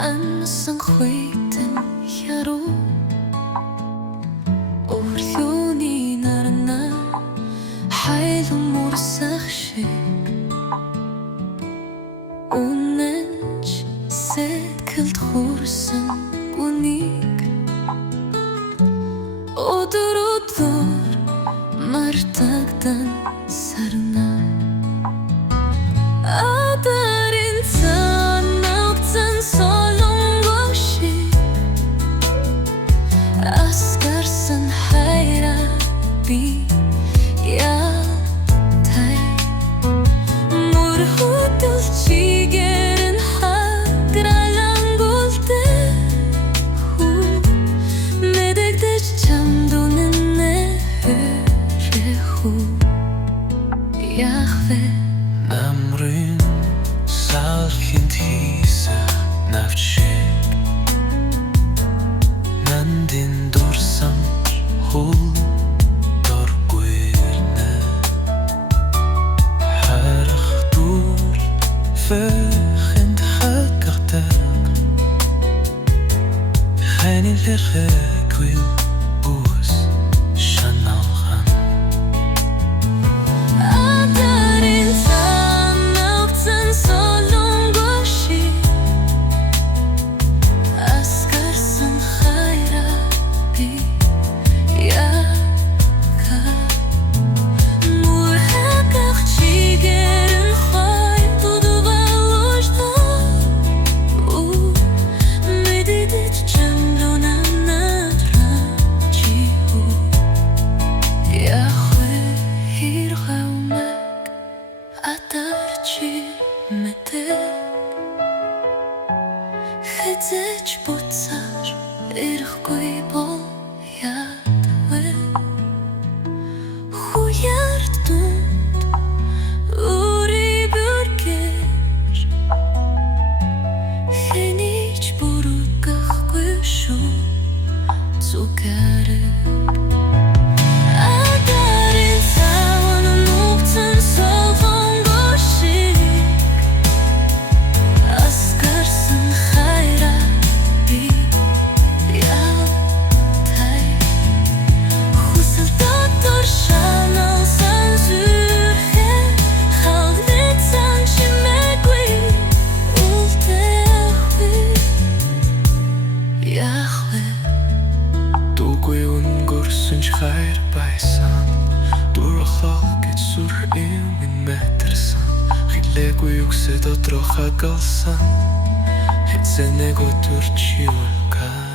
Амьсан хуйтэн яруу Өглөөний нарна хайлан мөрсөх шиг Үнэнч сэтгэлд хүрсэн үнийг Өдөр өдөр мартагдан сарна Адарин цанавцан солонгоо шиг Асгарсан хайраа би ялтай Мөр хөдөл чигэрэн хагралан гултэй Мэдэгдэж чамдунэн нэрхүү Яхвэ Намрын салхинд хийсэх навчиг Нандин дурсан хул доргүйрнэ Харах дүр фэхэнд хагартаг Хэнилэхэгүй үс шаналхан Адарин цанавцан солонгоо шиг Асгарсан хайраа би ялтай Мөр хагах чигэрэн хойд удвалууштай Мэдэгдэж чамдунан натрачиу Яхвэ хэрхэмэг атарчи мэтэг Хэзэж буцаж ирэхгүй бол ядвэ Хуярд дунд үрий бүргэж Хэнийч бүргахгүй шүү зүгээрээ Адарин цаван нуугдсан солонгоо шиг Асгарсан хайраа би ялтай Хүсэл дотор шаналсан зүрхээ Халдсан чимээгүй үлдэхгүй Яхвэ Дугүй өнгөрсөн ч хайр байсан Дурахлах гэж сүр минь мэтэрсэн Хилээгүй үгсэ дотроо хагалсан Хэцэнэг өдөр чи үлгай